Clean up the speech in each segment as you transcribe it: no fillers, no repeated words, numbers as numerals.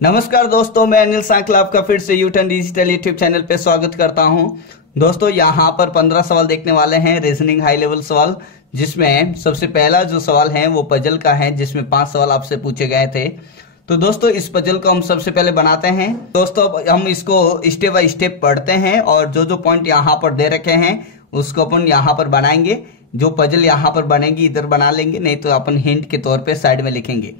नमस्कार दोस्तों, मैं अनिल सांकला आपका फिर से यूटर्न डिजिटल यूट्यूब चैनल पे स्वागत करता हूं। दोस्तों यहाँ पर 15 सवाल देखने वाले हैं, रीजनिंग हाई लेवल सवाल, जिसमें सबसे पहला जो सवाल है वो पजल का है, जिसमें 5 सवाल आपसे पूछे गए थे। तो दोस्तों इस पजल को हम सबसे पहले बनाते हैं। दोस्तों हम इसको स्टेप बाय स्टेप पढ़ते हैं और जो जो पॉइंट यहाँ पर दे रखे हैं उसको अपन यहाँ पर बनाएंगे। जो पजल यहाँ पर बनेगी इधर बना लेंगे, नहीं तो अपन हिंट के तौर पर साइड में लिखेंगे।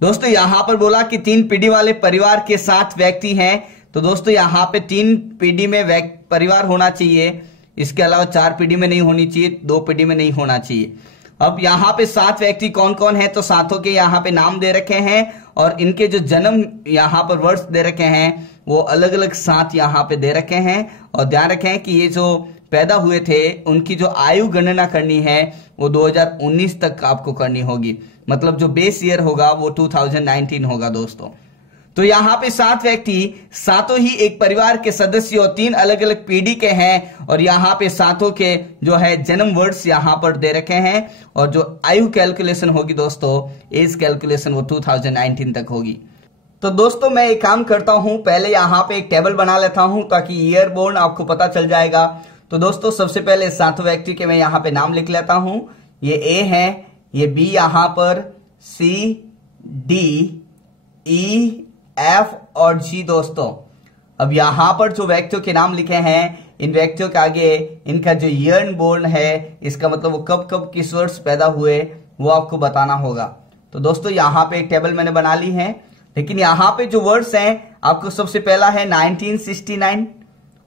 दोस्तों यहाँ पर बोला कि 3 पीढ़ी वाले परिवार के 7 व्यक्ति हैं, तो दोस्तों यहाँ पे 3 पीढ़ी में परिवार होना चाहिए। इसके अलावा 4 पीढ़ी में नहीं होनी चाहिए, 2 पीढ़ी में नहीं होना चाहिए। अब यहाँ पे 7 व्यक्ति कौन कौन है, तो सातों के यहाँ पे नाम दे रखे हैं और इनके जो जन्म यहाँ पर वर्ष दे रखे हैं वो अलग अलग 7 यहाँ पे दे रखे हैं। और ध्यान रखें कि ये जो पैदा हुए थे उनकी जो आयु गणना करनी है वो 2019 तक आपको करनी होगी, मतलब जो बेस ईयर होगा वो 2019 होगा दोस्तों। तो यहाँ पे 7 व्यक्ति सातों ही एक परिवार के सदस्य और 3 अलग अलग पीढ़ी के हैं और यहाँ पे सातों के जो है जन्म वर्ष यहाँ पर दे रखे हैं और जो आयु कैलकुलेशन होगी दोस्तों, एज कैलकुलेशन वो 2019 तक होगी। तो दोस्तों मैं एक काम करता हूं, पहले यहाँ पे एक टेबल बना लेता हूं ताकि ईयर बोर्न आपको पता चल जाएगा। तो दोस्तों सबसे पहले 7 व्यक्ति के मैं यहाँ पे नाम लिख लेता हूं। ये ए है, ये बी यहाँ पर, सी, डी, ई, एफ और जी दोस्तों। अब यहाँ पर जो व्यक्तियों के नाम लिखे हैं, इन व्यक्तियों के आगे इनका जो ईयर बोर्न है, इसका मतलब वो कब कब किस वर्ष पैदा हुए वो आपको बताना होगा। तो दोस्तों यहाँ पे एक टेबल मैंने बना ली है, लेकिन यहाँ पे जो वर्ष हैं आपको सबसे पहला है 1969,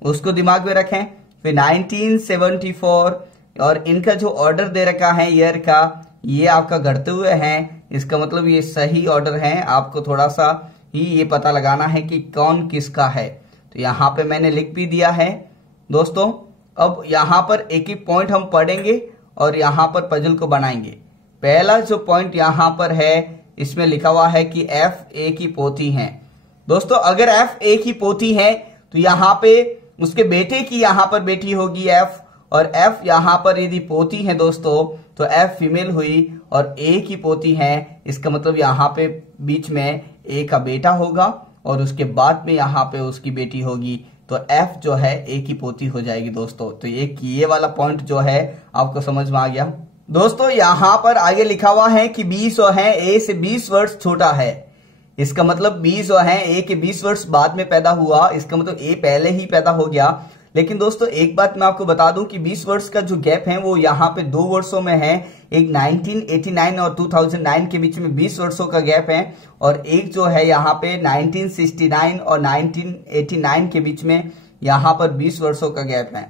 उसको दिमाग में रखें। फिर 1974 और इनका जो ऑर्डर दे रखा है ईयर का, ये आपका घटते हुए हैं, इसका मतलब ये सही ऑर्डर है। आपको थोड़ा सा ही ये पता लगाना है कि कौन किसका है। तो यहाँ पे मैंने लिख भी दिया है दोस्तों। अब यहाँ पर एक एक पॉइंट हम पढ़ेंगे और यहाँ पर पजल को बनाएंगे। पहला जो पॉइंट यहाँ पर है इसमें लिखा हुआ है कि एफ ए की पोती है। दोस्तों अगर एफ ए की पोती है तो यहाँ पे उसके बेटे की यहाँ पर बेटी होगी एफ, और एफ यहाँ पर यदि पोती है दोस्तों तो एफ फीमेल हुई और ए की पोती है, इसका मतलब यहाँ पे बीच में ए का बेटा होगा और उसके बाद में यहाँ पे उसकी बेटी होगी, तो एफ जो है ए की पोती हो जाएगी दोस्तों। तो ये वाला पॉइंट जो है आपको समझ में आ गया। दोस्तों यहाँ पर आगे लिखा हुआ है कि बी जो है ए से 20 वर्ष छोटा है, इसका मतलब बी जो है ए के 20 वर्ष बाद में पैदा हुआ, इसका मतलब ए पहले ही पैदा हो गया। लेकिन दोस्तों एक बात मैं आपको बता दूं कि 20 वर्ष का जो गैप है वो यहाँ पे 2 वर्षों में है। एक 1989 और 2009 के बीच में 20 वर्षों का गैप है और एक जो है यहाँ पे 1969 और 1989 के बीच में यहाँ पर 20 वर्षों का गैप है।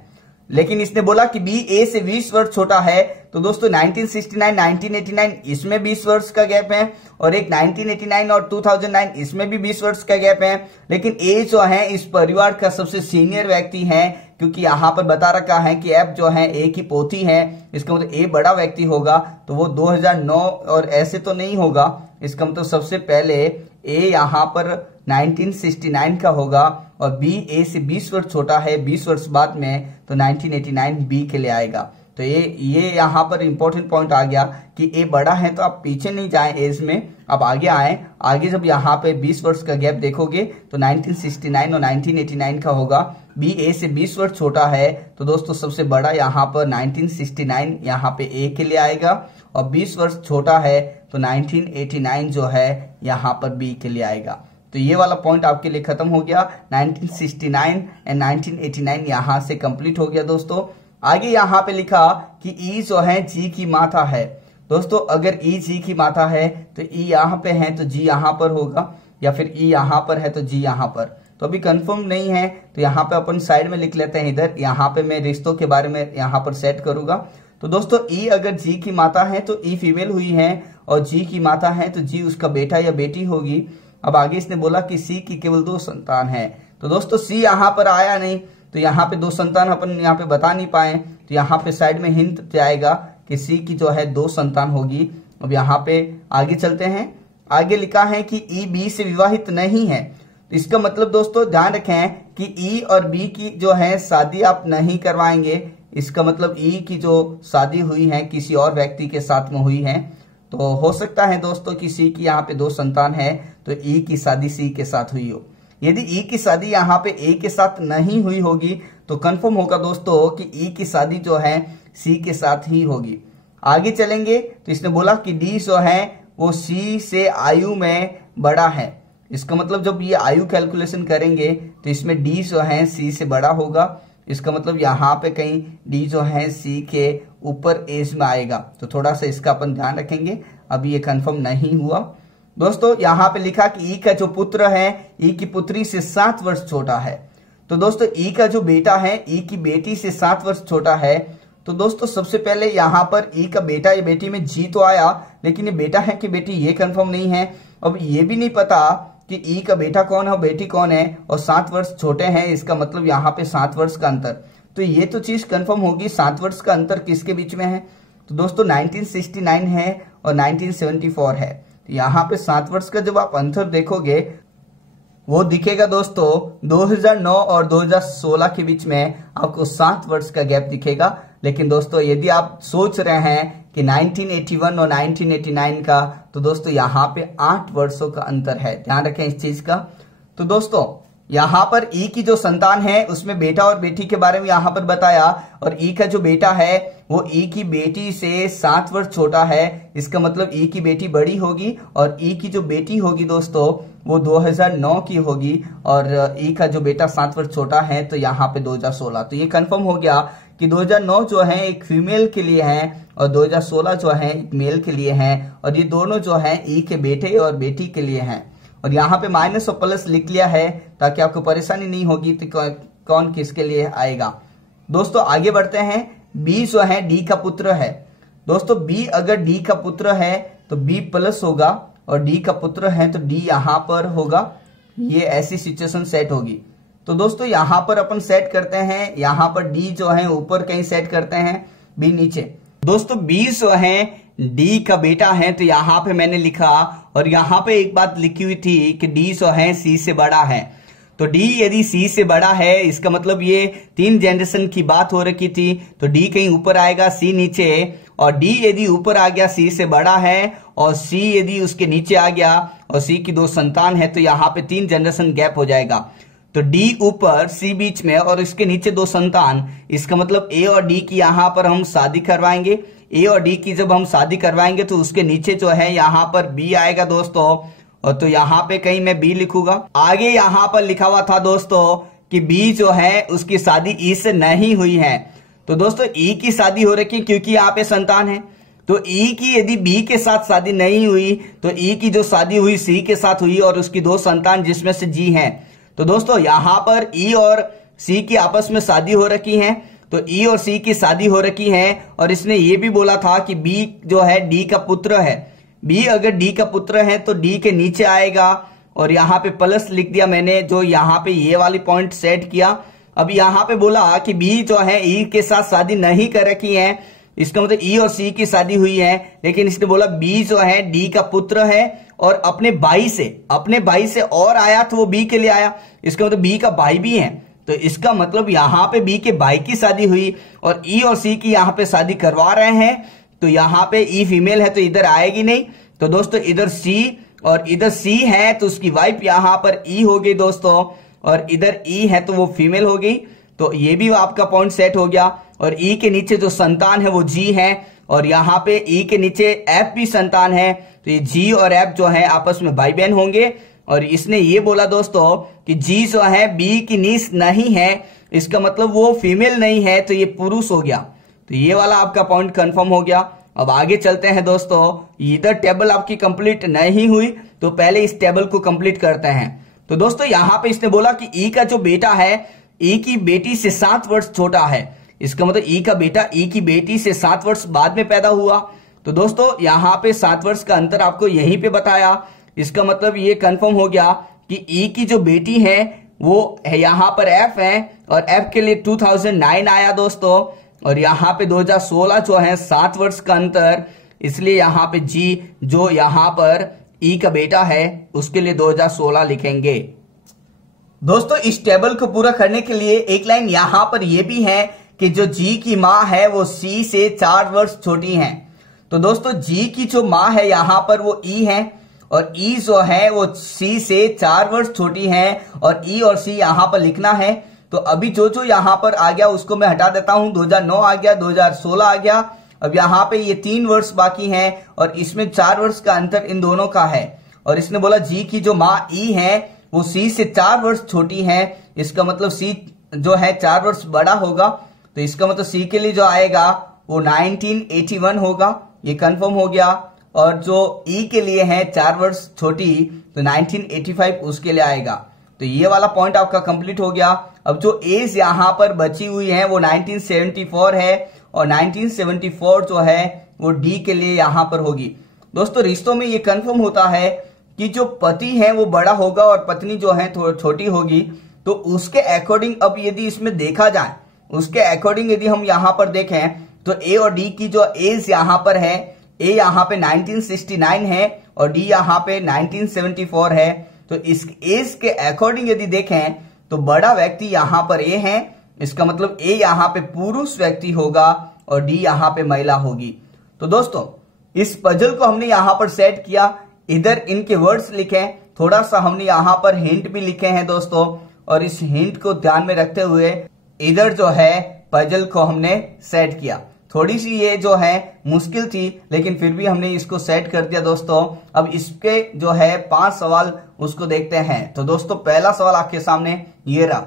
लेकिन इसने बोला कि बी ए से 20 वर्ष छोटा है, तो दोस्तों 1969 1989 इसमें 20 वर्ष का गैप है और एक 1989 और 2009 इसमें भी 20 वर्ष का गैप है। लेकिन ए जो है इस परिवार का सबसे सीनियर व्यक्ति है, क्योंकि यहाँ पर बता रखा है कि एफ जो है ए की पोती है, इसका मतलब ए बड़ा व्यक्ति होगा, तो वो 2009 और ऐसे तो नहीं होगा। इसका मतलब सबसे पहले ए यहाँ पर 1969 का होगा और बी ए से 20 वर्ष छोटा है, 20 वर्ष बाद में, तो 1989 बी के लिए आएगा। तो ये यहाँ पर इंपॉर्टेंट पॉइंट आ गया कि ए बड़ा है, तो आप पीछे नहीं जाएं एज में, आप आगे आए। आगे जब यहाँ पे 20 वर्ष का गैप देखोगे तो 1969 और 1989 का होगा। बी ए से 20 वर्ष छोटा है, तो दोस्तों सबसे बड़ा यहाँ पर 1969 यहाँ पे ए के लिए आएगा और 20 वर्ष छोटा है तो 1989 जो है यहाँ पर बी के लिए आएगा। तो ये वाला पॉइंट आपके लिए खत्म हो गया। 1969 एंड 1989 यहाँ से कंप्लीट हो गया दोस्तों। आगे यहाँ पे लिखा कि ई जो है जी की माता है। दोस्तों अगर ई जी की माता है तो ई यहाँ पे है तो जी यहाँ पर होगा, या फिर ई यहाँ पर है तो जी यहाँ पर। तो अभी कंफर्म नहीं है तो यहाँ पे अपन साइड में लिख लेते हैं इधर। यहाँ पे मैं रिश्तों के बारे में यहाँ पर सेट करूंगा। तो दोस्तों ई अगर जी की माता है तो ई फीमेल हुई है और जी की माता है तो जी उसका बेटा या बेटी होगी। अब आगे इसने बोला कि सी की केवल 2 संतान है, तो दोस्तों सी यहाँ पर आया नहीं, तो यहाँ पे 2 संतान अपन यहाँ पे बता नहीं पाए, तो यहाँ पे साइड में हिंट जाएगा कि सी की जो है 2 संतान होगी। अब यहाँ पे आगे चलते हैं। आगे लिखा है कि ई बी से विवाहित नहीं है, तो इसका मतलब दोस्तों ध्यान रखें कि ई और बी की जो है शादी आप नहीं करवाएंगे। इसका मतलब ई की जो शादी हुई है किसी और व्यक्ति के साथ में हुई है, तो हो सकता है दोस्तों कि सी की यहाँ पे 2 संतान है तो ई की शादी सी के साथ हुई हो। यदि ई की शादी यहाँ पे ए के साथ नहीं हुई होगी तो कंफर्म होगा दोस्तों कि ई की शादी जो है सी के साथ ही होगी। आगे चलेंगे तो इसने बोला कि डी जो है वो सी से आयु में बड़ा है। इसका मतलब जब ये आयु कैलकुलेशन करेंगे तो इसमें डी जो है सी से बड़ा होगा। इसका मतलब यहाँ पे कहीं डी जो है सी के ऊपर एज में आएगा, तो थोड़ा सा इसका अपन ध्यान रखेंगे। अभी ये कंफर्म नहीं हुआ दोस्तों। यहाँ पे लिखा कि ई का जो पुत्र है ई की पुत्री से 7 वर्ष छोटा है। तो दोस्तों ई का जो बेटा है ई की बेटी से 7 वर्ष छोटा है। तो दोस्तों सबसे पहले यहाँ पर ई का बेटा या बेटी में जी तो आया, लेकिन ये बेटा है कि बेटी ये कंफर्म नहीं है। अब ये भी नहीं पता कि ई का बेटा कौन है और बेटी कौन है, और 7 वर्ष छोटे हैं, इसका मतलब यहाँ पे 7 वर्ष का अंतर। तो ये तो चीज कंफर्म होगी। 7 वर्ष का अंतर किसके बीच में है? तो दोस्तों 1969 है और 1974 है। तो यहाँ पे 7 वर्ष का जब आप अंतर देखोगे वो दिखेगा दोस्तों 2009 और 2016 के बीच में आपको 7 वर्ष का गैप दिखेगा। लेकिन दोस्तों यदि आप सोच रहे हैं कि 1981 और 1989 का, तो दोस्तों यहाँ पे 8 वर्षों का अंतर है, ध्यान रखें इस चीज का। तो दोस्तों यहाँ पर ई की जो संतान है उसमें बेटा और बेटी के बारे में यहाँ पर बताया, और ई का जो बेटा है वो ई की बेटी से 7 वर्ष छोटा है। इसका मतलब ई की बेटी बड़ी होगी और ई की जो बेटी होगी दोस्तों वो 2009 की होगी, और ई का जो बेटा 7 वर्ष छोटा है तो यहाँ पे 2016। तो ये कंफर्म हो गया कि 2009 जो है एक फीमेल के लिए है और 2016 जो है एक मेल के लिए है, और ये दोनों जो है ई के बेटे और बेटी के लिए हैं। और यहाँ पे माइनस और प्लस लिख लिया है ताकि आपको परेशानी नहीं होगी तो कौन किसके लिए आएगा। दोस्तों आगे बढ़ते हैं। बी जो है डी का पुत्र है। दोस्तों बी अगर डी का पुत्र है तो बी प्लस होगा, और डी का पुत्र है तो डी यहाँ पर होगा। ये ऐसी सिचुएशन सेट होगी। तो दोस्तों यहाँ पर अपन सेट करते हैं, यहाँ पर डी जो है ऊपर कहीं सेट करते हैं, बी नीचे। दोस्तों बी जो है डी का बेटा है तो यहाँ पे मैंने लिखा, और यहाँ पे एक बात लिखी हुई थी कि डी जो है सी से बड़ा है। तो डी यदि सी से बड़ा है इसका मतलब ये 3 जनरेशन की बात हो रखी थी, तो डी कहीं ऊपर आएगा सी नीचे, और डी यदि ऊपर आ गया सी से बड़ा है और सी यदि उसके नीचे आ गया और सी की 2 संतान है तो यहाँ पे 3 जनरेशन गैप हो जाएगा। तो डी ऊपर सी बीच में और इसके नीचे 2 संतान, इसका मतलब ए और डी की यहाँ पर हम शादी करवाएंगे। ए और डी की जब हम शादी करवाएंगे तो उसके नीचे जो है यहाँ पर बी आएगा दोस्तों, और तो यहाँ पे कहीं मैं बी लिखूंगा। आगे यहाँ पर लिखा हुआ था दोस्तों कि बी जो है उसकी शादी ई से नहीं हुई है। तो दोस्तों ई की शादी हो रखी क्योंकि यहाँ पे संतान है। तो ई की यदि बी के साथ शादी नहीं हुई तो ई की जो शादी हुई सी के साथ हुई, और उसकी 2 संतान जिसमें से जी हैं। तो दोस्तों यहाँ पर ई और सी की आपस में शादी हो रखी है, तो ई और सी की शादी हो रखी है, और इसने ये भी बोला था कि बी जो है डी का पुत्र है। बी अगर डी का पुत्र है तो डी के नीचे आएगा, और यहाँ पे प्लस लिख दिया मैंने, जो यहाँ पे ये वाली पॉइंट सेट किया। अब यहाँ पे बोला कि बी जो है ई के साथ शादी नहीं कर रखी है, इसका मतलब ई और सी की शादी हुई है, लेकिन इसने बोला बी जो है डी का पुत्र है और अपने भाई से और आया तो वो बी के लिए आया, इसका मतलब बी का भाई भी है। तो इसका मतलब यहाँ पे बी के भाई की शादी हुई और ई और सी की यहाँ पे शादी करवा रहे हैं, तो यहाँ पे ई फीमेल है तो इधर आएगी नहीं। तो दोस्तों इधर सी और इधर सी है तो उसकी वाइफ यहाँ पर ई हो गई दोस्तों, और इधर ई है तो वो फीमेल हो गई। तो ये भी आपका पॉइंट सेट हो गया। और ई के नीचे जो संतान है वो जी है, और यहाँ पे ई के नीचे एफ भी संतान है, तो ये जी और एफ जो है आपस में भाई बहन होंगे। और इसने ये बोला दोस्तों कि जी जो है बी की नीस नहीं है, इसका मतलब वो फीमेल नहीं है, तो ये पुरुष हो गया। तो ये वाला आपका पॉइंट कंफर्म हो गया। अब आगे चलते हैं दोस्तों। इधर टेबल आपकी कंप्लीट नहीं हुई तो पहले इस टेबल को कंप्लीट करते हैं। तो दोस्तों यहाँ पे इसने बोला कि ई का जो बेटा है ई की बेटी से 7 वर्ष छोटा है, इसका मतलब ई का बेटा ई की बेटी से 7 वर्ष बाद में पैदा हुआ। तो दोस्तों यहाँ पे 7 वर्ष का अंतर आपको यहीं पे बताया, इसका मतलब ये कंफर्म हो गया कि ई की जो बेटी है वो है यहाँ पर एफ है, और एफ के लिए 2009 आया दोस्तों, और यहाँ पे 2016 जो है 7 वर्ष का अंतर, इसलिए यहाँ पे जी जो यहाँ पर ई का बेटा है उसके लिए 2016 लिखेंगे। दोस्तों इस टेबल को पूरा करने के लिए एक लाइन यहाँ पर यह भी है कि जो जी की माँ है वो सी से 4 वर्ष छोटी है। तो दोस्तों जी की जो माँ है यहाँ पर वो ई है, और ई जो है वो सी से 4 वर्ष छोटी है, और ई और सी यहाँ पर लिखना है। तो अभी जो जो यहाँ पर आ गया उसको मैं हटा देता हूं। 2009 आ गया, 2016 आ गया। अब यहाँ पे ये 3 वर्ष बाकी हैं, और इसमें 4 वर्ष का अंतर इन दोनों का है। और इसने बोला जी की जो माँ ई है वो सी से 4 वर्ष छोटी है, इसका मतलब सी जो है 4 वर्ष बड़ा होगा। तो इसका मतलब सी के लिए जो आएगा वो 1981 होगा, ये कंफर्म हो गया। और जो ई के लिए है 4 वर्ष छोटी, तो 1985 उसके लिए आएगा। तो ये वाला पॉइंट आपका कंप्लीट हो गया। अब जो एज यहाँ पर बची हुई है वो 1974 है, और 1974 जो है वो डी के लिए यहाँ पर होगी। दोस्तों रिश्तों में ये कंफर्म होता है कि जो पति है वो बड़ा होगा और पत्नी जो है थोड़ी छोटी होगी। तो उसके अकॉर्डिंग अब यदि इसमें देखा जाए, उसके अकॉर्डिंग यदि हम यहाँ पर देखें तो ए और डी की जो एज यहाँ पर है, ए यहाँ पे 1969 है और डी यहाँ पे 1974 है। तो इस एज के अकॉर्डिंग यदि देखें तो बड़ा व्यक्ति यहाँ पर ए है, इसका मतलब ए यहाँ पे पुरुष व्यक्ति होगा और डी यहाँ पे महिला होगी। तो दोस्तों इस पजल को हमने यहाँ पर सेट किया, इधर इनके वर्ड्स लिखे, थोड़ा सा हमने यहाँ पर हिंट भी लिखे हैं दोस्तों, और इस हिंट को ध्यान में रखते हुए इधर जो है पजल को हमने सेट किया। थोड़ी सी ये जो है मुश्किल थी, लेकिन फिर भी हमने इसको सेट कर दिया दोस्तों। अब इसके जो है 5 सवाल उसको देखते हैं। तो दोस्तों पहला सवाल आपके सामने ये रहा।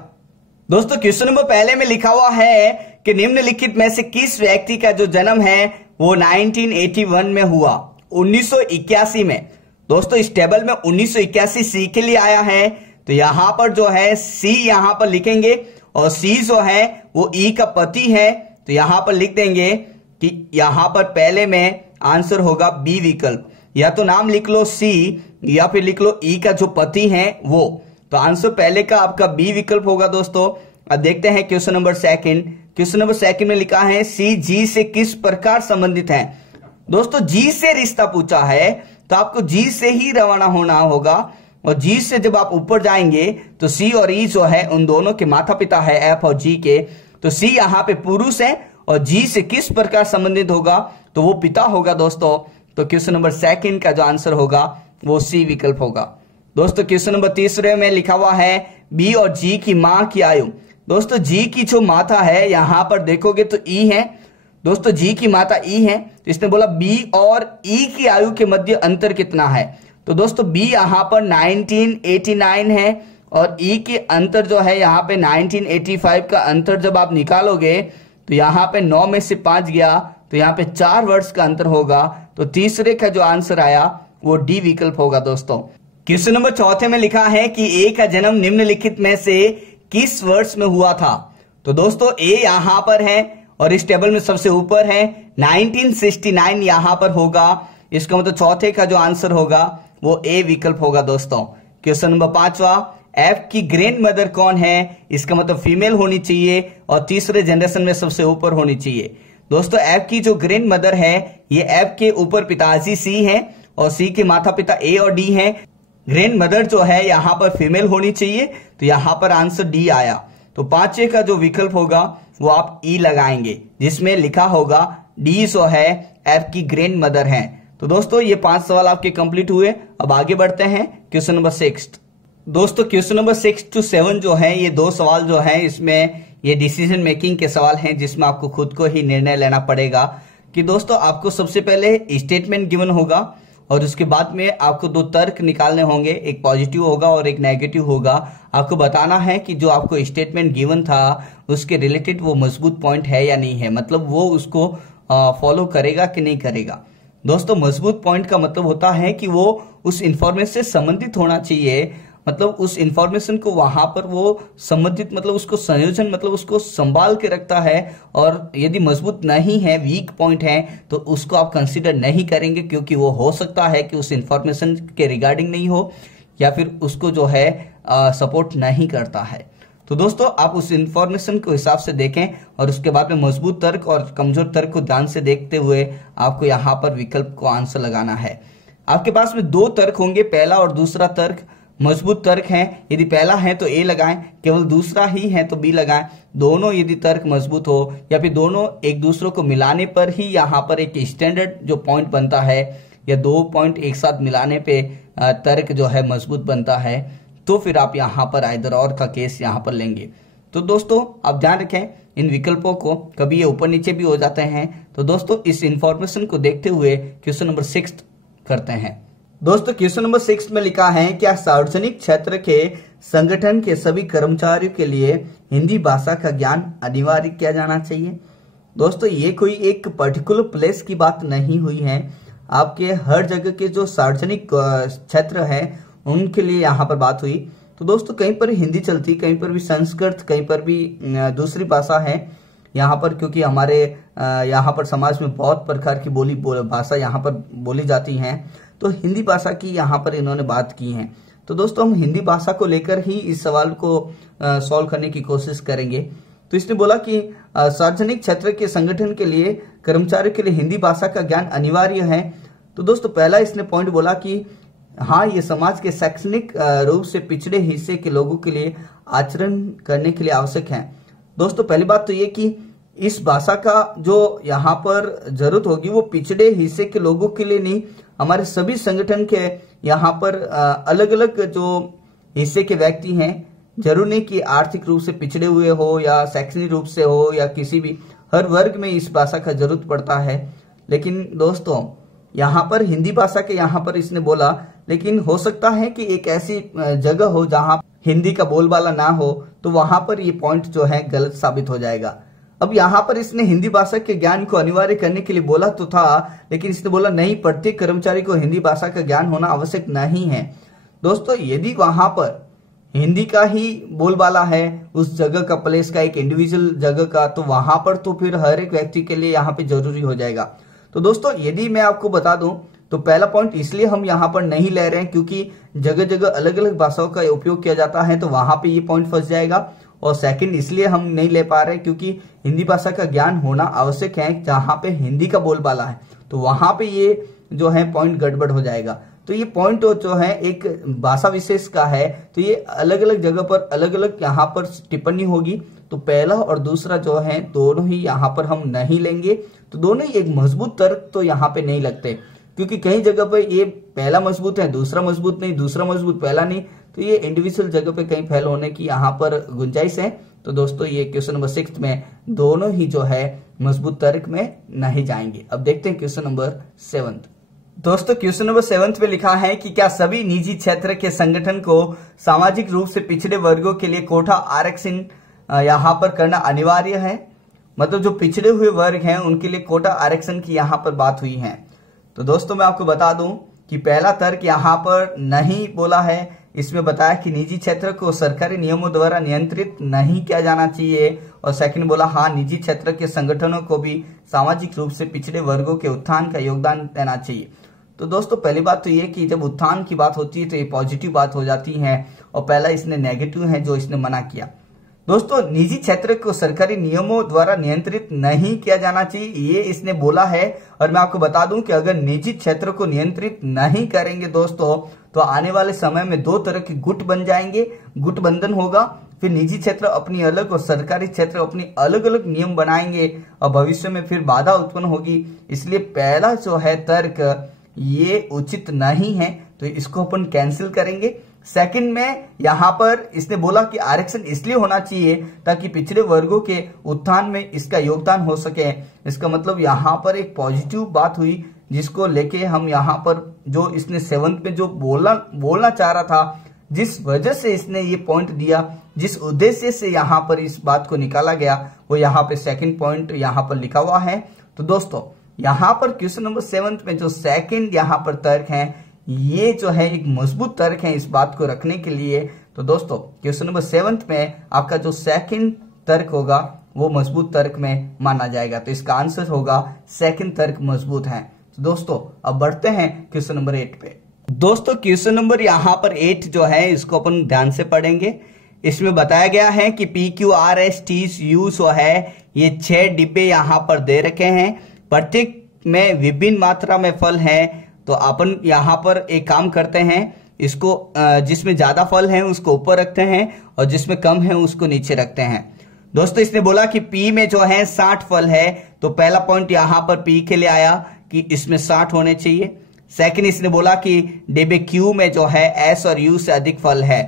दोस्तों क्वेश्चन नंबर पहले में लिखा हुआ है कि निम्नलिखित में से किस व्यक्ति का जो जन्म है वो 1981 में हुआ, 1981 में। दोस्तों इस टेबल में 1981 सी के लिए आया है, तो यहां पर जो है सी यहां पर लिखेंगे, और सी जो है वो ई का पति है, तो यहां पर लिख देंगे कि यहां पर पहले में आंसर होगा बी विकल्प। या तो नाम लिख लो सी, या फिर लिख लो ई का जो पति है वो। तो आंसर पहले का आपका बी विकल्प होगा दोस्तों। अब देखते हैं question number second. Question number second में लिखा है सी जी से किस प्रकार संबंधित है। दोस्तों जी से रिश्ता पूछा है, तो आपको जी से ही रवाना होना होगा, और जी से जब आप ऊपर जाएंगे तो सी और ई जो है उन दोनों के माता पिता है एफ और जी के। तो सी यहाँ पे पुरुष है, और जी से किस प्रकार संबंधित होगा, तो वो पिता होगा दोस्तों। तो क्वेश्चन नंबर सेकंड का जो आंसर होगा वो सी विकल्प होगा। दोस्तों क्वेश्चन नंबर तीसरे में लिखा हुआ है बी और जी की माँ की आयु। दोस्तों जी की जो माता है यहां पर देखोगे तो ई है। दोस्तों जी की माता ई है, तो इसने बोला बी और ई की आयु के मध्य अंतर कितना है। तो दोस्तों बी यहां पर 1989 है, और ई के अंतर जो है यहाँ पे 1985 का अंतर जब आप निकालोगे तो यहाँ पे 9 में से 5 गया, तो यहाँ पे 4 वर्ष का अंतर होगा। तो तीसरे का जो आंसर आया वो डी विकल्प होगा दोस्तों। क्वेश्चन नंबर चौथे में लिखा है कि ए का जन्म निम्नलिखित में से किस वर्ष में हुआ था। तो दोस्तों ए यहां पर है, और इस टेबल में सबसे ऊपर है, 1969 यहां पर होगा। इसका मतलब चौथे का जो आंसर होगा वो ए विकल्प होगा दोस्तों। क्वेश्चन नंबर 5वां, एफ की ग्रैंड मदर कौन है। इसका मतलब फीमेल होनी चाहिए, और तीसरे जनरेशन में सबसे ऊपर होनी चाहिए। दोस्तों एफ की जो ग्रैंड मदर है, ये एफ के ऊपर पिताजी सी है, और सी के माता पिता ए और डी हैं। ग्रैंड मदर जो है यहाँ पर फीमेल होनी चाहिए, तो यहाँ पर आंसर डी आया। तो 5वें का जो विकल्प होगा वो आप ई लगाएंगे, जिसमें लिखा होगा डी जो है एफ की ग्रैंड मदर है। तो दोस्तों ये 5 सवाल आपके कंप्लीट हुए। अब आगे बढ़ते हैं क्वेश्चन नंबर 6। दोस्तों क्वेश्चन नंबर 6 to 7 जो है ये 2 सवाल जो है इसमें ये डिसीजन मेकिंग के सवाल हैं, जिसमें आपको खुद को ही निर्णय लेना पड़ेगा कि दोस्तों आपको सबसे पहले स्टेटमेंट गिवन होगा, और उसके बाद में आपको 2 तर्क निकालने होंगे, एक पॉजिटिव होगा और एक नेगेटिव होगा। आपको बताना है कि जो आपको स्टेटमेंट गिवन था उसके रिलेटेड वो मजबूत पॉइंट है या नहीं है, मतलब वो उसको फॉलो करेगा कि नहीं करेगा। दोस्तों मजबूत पॉइंट का मतलब होता है कि वो उस इंफॉर्मेशन से संबंधित होना चाहिए, मतलब उस इंफॉर्मेशन को वहां पर वो संबंधित, मतलब उसको संयोजन, मतलब उसको संभाल के रखता है। और यदि मजबूत नहीं है, वीक पॉइंट है, तो उसको आप कंसीडर नहीं करेंगे, क्योंकि वो हो सकता है कि उस इंफॉर्मेशन के रिगार्डिंग नहीं हो, या फिर उसको जो है सपोर्ट नहीं करता है। तो दोस्तों आप उस इंफॉर्मेशन को हिसाब से देखें, और उसके बाद में मजबूत तर्क और कमजोर तर्क को ध्यान से देखते हुए आपको यहाँ पर विकल्प को आंसर लगाना है। आपके पास में 2 तर्क होंगे, पहला और दूसरा तर्क। मजबूत तर्क हैं, यदि पहला है तो ए लगाएं, केवल दूसरा ही है तो बी लगाएं। दोनों यदि तर्क मजबूत हो या फिर दोनों एक दूसरे को मिलाने पर ही यहाँ पर एक स्टैंडर्ड जो पॉइंट बनता है या दो पॉइंट एक साथ मिलाने पे तर्क जो है मजबूत बनता है, तो फिर आप यहाँ पर आइदर और का केस यहाँ पर लेंगे। तो दोस्तों आप ध्यान रखें इन विकल्पों को, कभी ये ऊपर नीचे भी हो जाते हैं। तो दोस्तों इस इंफॉर्मेशन को देखते हुए क्वेश्चन नंबर 6 करते हैं। दोस्तों क्वेश्चन नंबर 6 में लिखा है, क्या सार्वजनिक क्षेत्र के संगठन के सभी कर्मचारियों के लिए हिंदी भाषा का ज्ञान अनिवार्य किया जाना चाहिए? दोस्तों ये कोई एक पर्टिकुलर प्लेस की बात नहीं हुई है, आपके हर जगह के जो सार्वजनिक क्षेत्र है उनके लिए यहाँ पर बात हुई। तो दोस्तों कहीं पर हिंदी चलती, कहीं पर भी संस्कृत, कहीं पर भी दूसरी भाषा है यहाँ पर, क्योंकि हमारे यहाँ पर समाज में बहुत प्रकार की भाषा यहाँ पर बोली जाती हैं। तो हिंदी भाषा की यहाँ पर इन्होंने बात की है। तो दोस्तों हम हिंदी भाषा को लेकर ही इस सवाल को सॉल्व करने की कोशिश करेंगे। तो इसने बोला कि सार्वजनिक क्षेत्र के संगठन के लिए कर्मचारियों के लिए हिंदी भाषा का ज्ञान अनिवार्य है। तो दोस्तों पहला इसने पॉइंट बोला कि हाँ, ये समाज के शैक्षणिक रूप से पिछड़े हिस्से के लोगों के लिए आचरण करने के लिए आवश्यक है। दोस्तों पहली बात तो ये कि इस भाषा का जो यहाँ पर जरूरत होगी वो पिछड़े हिस्से के लोगों के लिए नहीं, हमारे सभी संगठन के यहाँ पर अलग अलग जो हिस्से के व्यक्ति हैं, जरूर नहीं कि आर्थिक रूप से पिछड़े हुए हो या शैक्षणिक रूप से हो या किसी भी, हर वर्ग में इस भाषा का जरूरत पड़ता है। लेकिन दोस्तों यहाँ पर हिंदी भाषा के यहाँ पर इसने बोला, लेकिन हो सकता है कि एक ऐसी जगह हो जहाँ हिंदी का बोलबाला ना हो, तो वहां पर ये पॉइंट जो है गलत साबित हो जाएगा। अब यहाँ पर इसने हिंदी भाषा के ज्ञान को अनिवार्य करने के लिए बोला तो था, लेकिन इसने बोला नहीं, प्रत्येक कर्मचारी को हिंदी भाषा का ज्ञान होना आवश्यक नहीं है। दोस्तों यदि वहां पर हिंदी का ही बोलबाला है, उस जगह का, प्लेस का, एक इंडिविजुअल जगह का, तो वहां पर तो फिर हर एक व्यक्ति के लिए यहाँ पे जरूरी हो जाएगा। तो दोस्तों यदि मैं आपको बता दूं तो पहला पॉइंट इसलिए हम यहाँ पर नहीं ले रहे हैं क्योंकि जगह जगह अलग अलग भाषाओं का उपयोग किया जाता है, तो वहां पे ये पॉइंट फंस जाएगा। और सेकंड इसलिए हम नहीं ले पा रहे क्योंकि हिंदी भाषा का ज्ञान होना आवश्यक है जहां पे हिंदी का बोलबाला है, तो वहां पे ये जो है पॉइंट गड़बड़ हो जाएगा। तो ये पॉइंट जो है एक भाषा विशेष का है, तो ये अलग अलग जगह पर अलग अलग यहाँ पर टिप्पणी होगी। तो पहला और दूसरा जो है दोनों ही यहाँ पर हम नहीं लेंगे। तो दोनों ही एक मजबूत तर्क तो यहाँ पे नहीं लगते, क्योंकि कई जगह पे ये पहला मजबूत है, दूसरा मजबूत नहीं, दूसरा मजबूत पहला नहीं, तो ये इंडिविजुअल जगह पे कहीं फेल होने की यहाँ पर गुंजाइश है। तो दोस्तों ये क्वेश्चन नंबर 6 में दोनों ही जो है मजबूत तर्क में नहीं जाएंगे। अब देखते हैं क्वेश्चन नंबर 7। दोस्तों क्वेश्चन नंबर 7 में लिखा है कि क्या सभी निजी क्षेत्र के संगठन को सामाजिक रूप से पिछड़े वर्गों के लिए कोटा आरक्षण यहाँ पर करना अनिवार्य है? मतलब जो पिछड़े हुए वर्ग हैं उनके लिए कोटा आरक्षण की यहाँ पर बात हुई है। तो दोस्तों मैं आपको बता दूं कि पहला तर्क यहाँ पर नहीं बोला है, इसमें बताया कि निजी क्षेत्र को सरकारी नियमों द्वारा नियंत्रित नहीं किया जाना चाहिए। और सेकंड बोला हाँ, निजी क्षेत्र के संगठनों को भी सामाजिक रूप से पिछड़े वर्गों के उत्थान का योगदान देना चाहिए। तो दोस्तों पहली बात तो ये कि जब उत्थान की बात होती है तो ये पॉजिटिव बात हो जाती है, और पहला इसने नेगेटिव है जो इसने मना किया। दोस्तों निजी क्षेत्र को सरकारी नियमों द्वारा नियंत्रित नहीं किया जाना चाहिए, ये इसने बोला है। और मैं आपको बता दूं कि अगर निजी क्षेत्र को नियंत्रित नहीं करेंगे दोस्तों, तो आने वाले समय में दो तरह के गुट बन जाएंगे, गुटबंधन होगा। फिर निजी क्षेत्र अपनी अलग और सरकारी क्षेत्र अपनी अलग अलग नियम बनाएंगे और भविष्य में फिर बाधा उत्पन्न होगी। इसलिए पहला जो है तर्क ये उचित नहीं है, तो इसको अपन कैंसिल करेंगे। सेकंड में यहाँ पर इसने बोला कि आरक्षण इसलिए होना चाहिए ताकि पिछड़े वर्गों के उत्थान में इसका योगदान हो सके। इसका मतलब यहाँ पर एक पॉजिटिव बात हुई, जिसको लेके हम यहाँ पर जो इसने 7th में जो बोलना चाह रहा था, जिस वजह से इसने ये पॉइंट दिया, जिस उद्देश्य से यहाँ पर इस बात को निकाला गया, वो यहाँ पे सेकंड पॉइंट यहाँ पर लिखा हुआ है। तो दोस्तों यहाँ पर क्वेश्चन नंबर 7 में जो सेकंड यहाँ पर तर्क है, ये जो है एक मजबूत तर्क है इस बात को रखने के लिए। तो दोस्तों क्वेश्चन नंबर 7 में आपका जो सेकंड तर्क होगा वो मजबूत तर्क में माना जाएगा। तो इसका आंसर होगा सेकंड तर्क मजबूत है। तो दोस्तों अब बढ़ते हैं क्वेश्चन नंबर 8 पे। दोस्तों क्वेश्चन नंबर यहाँ पर 8 जो है इसको अपन ध्यान से पढ़ेंगे। इसमें बताया गया है कि PQRSTU जो है ये 6 डिब्बे यहाँ पर दे रखे हैं, प्रत्येक में विभिन्न मात्रा में फल है। तो अपन यहाँ पर एक काम करते हैं इसको जिसमें ज्यादा फल हैं उसको ऊपर रखते हैं और जिसमें कम है उसको नीचे रखते हैं। दोस्तों इसने बोला कि P में जो है 60 फल है, तो पहला पॉइंट यहां पर P के लिए आया कि इसमें 60 होने चाहिए। सेकंड इसने बोला कि डिब्बे Q में जो है S और U से अधिक फल है।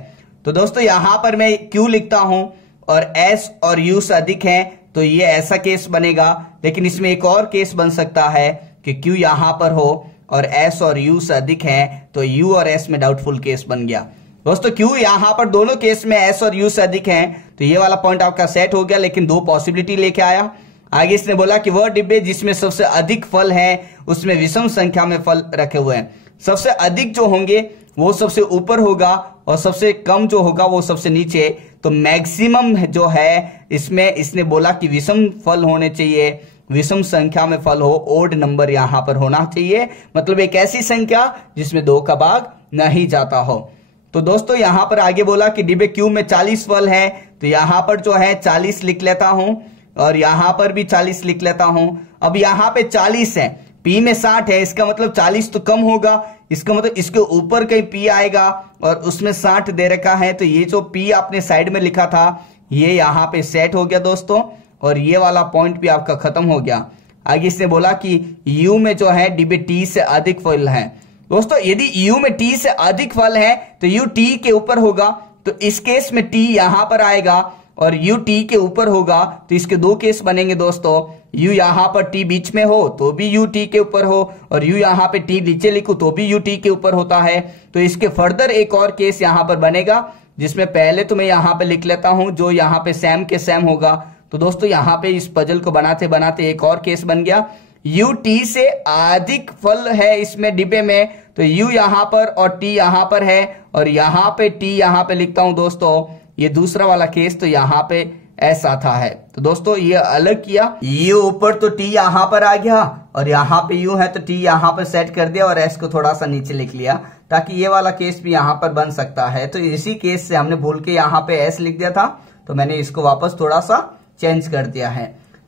तो दोस्तों यहां पर मैं Q लिखता हूं और S और U से अधिक है, तो ये ऐसा केस बनेगा। लेकिन इसमें एक और केस बन सकता है कि Q यहां पर हो और S और U से अधिक है, तो U और S में डाउटफुल केस बन गया। दोस्तों Q यहां पर दोनों केस में S और U से अधिक है, तो ये वाला पॉइंट आपका सेट हो गया, लेकिन दो पॉसिबिलिटी लेके आया। आगे इसने बोला कि वह डिब्बे जिसमें सबसे अधिक फल है उसमें विषम संख्या में फल रखे हुए हैं। सबसे अधिक जो होंगे वो सबसे ऊपर होगा और सबसे कम जो होगा वो सबसे नीचे। तो मैक्सिमम जो है इसमें इसने बोला कि विषम फल होने चाहिए, विषम संख्या में फल हो, ओड नंबर यहां पर होना चाहिए, मतलब एक ऐसी संख्या जिसमें 2 का भाग नहीं जाता हो। तो दोस्तों यहां पर आगे बोला कि डिब्बे Q में 40 फल है, तो यहां पर जो है 40 लिख लेता हूं और यहां पर भी 40 लिख लेता हूं। अब यहां पे 40 है, P में 60 है, इसका मतलब 40 तो कम होगा, इसका मतलब इसके ऊपर कहीं P आएगा और उसमें 60 दे रखा है, तो ये जो P आपने साइड में लिखा था ये यहां पे सेट हो गया दोस्तों, और ये वाला पॉइंट भी आपका खत्म हो गया। आगे इसने बोला कि U में जो है डिब्बे T से अधिक फल है। दोस्तों यदि U में T से अधिक फल है तो U T के ऊपर होगा, तो इस केस में T यहां पर आएगा और U T के ऊपर होगा, तो इसके दो केस बनेंगे दोस्तों। U यहां पर T बीच में हो तो भी U T के ऊपर हो, और U यहां पे T नीचे लिखूं तो भी U T के ऊपर होता है। तो इसके फर्दर एक और केस यहां पर बनेगा, जिसमें पहले तो मैं यहां पे लिख लेता हूं जो यहां पे सेम के सेम होगा। तो दोस्तों यहां पे इस पजल को बनाते बनाते एक और केस बन गया, U T से अधिक फल है इसमें डिब्बे में, तो U यहां पर और T यहां पर है, और यहां पे T यहां पे लिखता हूं दोस्तों, ये दूसरा वाला केस, तो यहां पे S आता है। तो दोस्तों ये अलग किया, U ऊपर तो T यहां पर आ गया और यहां पे U है तो T यहां पर सेट कर दिया और S को थोड़ा सा नीचे लिख लिया, ताकि ये वाला केस भी यहां पर बन सकता है। तो इसी केस से हमने भूल के यहां पे S लिख दिया था, तो मैंने इसको वापस थोड़ा सा चेंज कर दिया है।